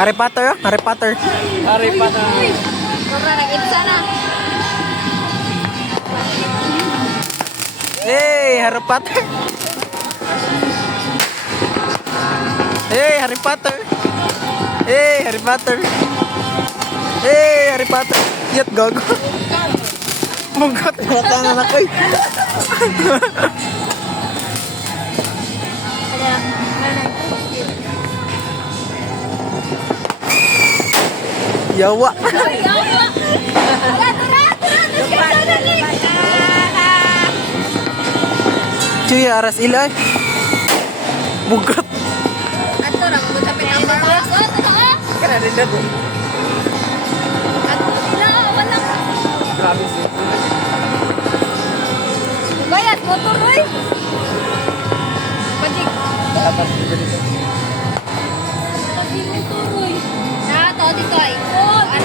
Harry Potter, oh. Harry Potter. Harry Potter. Sobra nag-itsa na. Hey, Harry Potter. Hey, Harry Potter. Hey, Harry Potter. Hey, Harry Potter. Yat gago. Mugat na ako eh. Yawa. Cuy, aras ilay. Mugat. Ato ra mo tapit ang bawas. Kaya rin na doon. Ato sila wala. Grabe siya. Bayad motor oy. Pajik. Dapat dito dito. Pajik motor oy. Na to dito ay.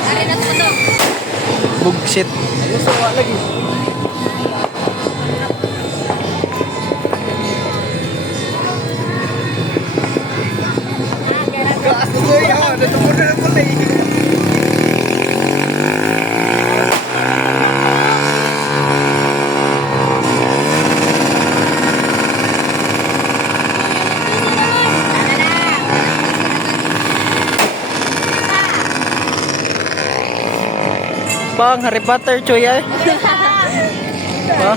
Ari na tudo. Bugsit. Ayun sa wala lagi. Gas ko ya, natupod na pala eh. Bang, Harry Potter, cuy ay. Ha?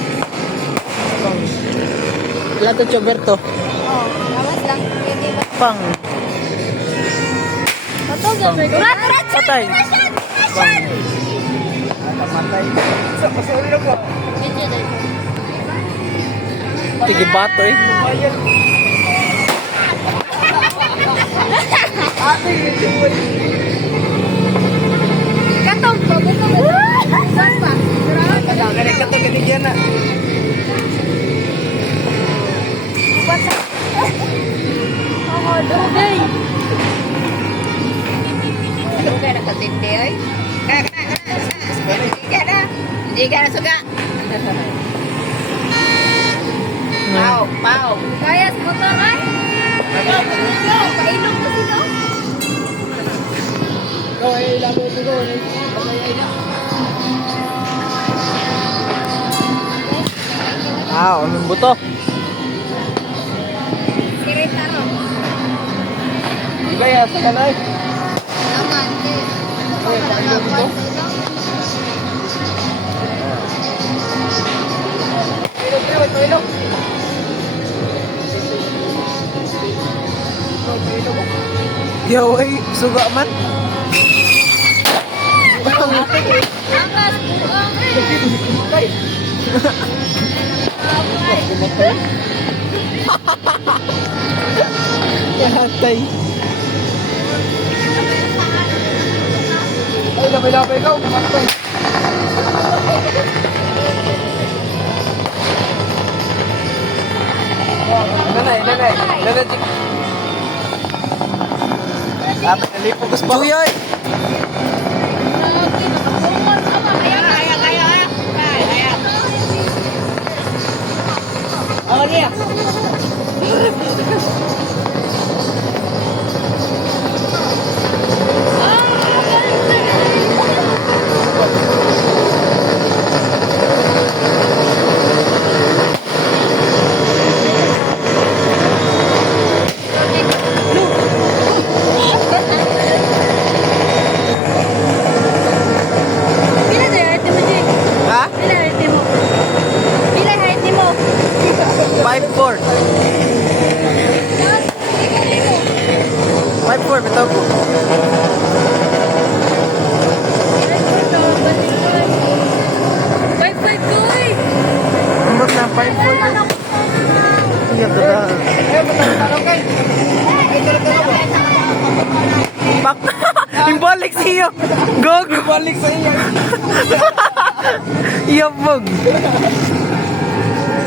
Lato Choberto. Oh, lawas lang. Hindi ba? Pang. Ato gamay. Rat. Patay. Pang. Matay. Sa pasuri na po. Medyo dai. Tigi bato eh. Ayan. Ate, yun. Katong pabuto ba? Saan pa? Kaya ka ito ganyan na. Oo, dugay. Dugay na katindi oy. Kana. Hindi ka na suga. Pau. Kaya sa motor ay. Pailong ko sila. Ay, labo ito ko. Anong buto? Kiritaro. Kaya sa kanay. Naman. Ay, paano ito? Ilog. Yo, ay, suga man. Angkas buang eh. Yahatay. Ay, lapay-lapay ikaw. Kumakatay. Nanay. Chik. Dapat nalipugos pa. Cuy ay. Oh, niya. Ha? 5-4. 5-4, bitaw ko. Ambot na, 5-4. Iya, betul. Pak, imbalik siya. Gog. Balik sa iya. Iya, bog.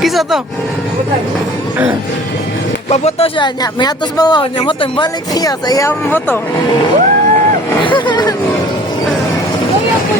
Kisa to. Paboto siya nya, may atos bawaw nya mo to balik siya sa iyang boto. Kuya po,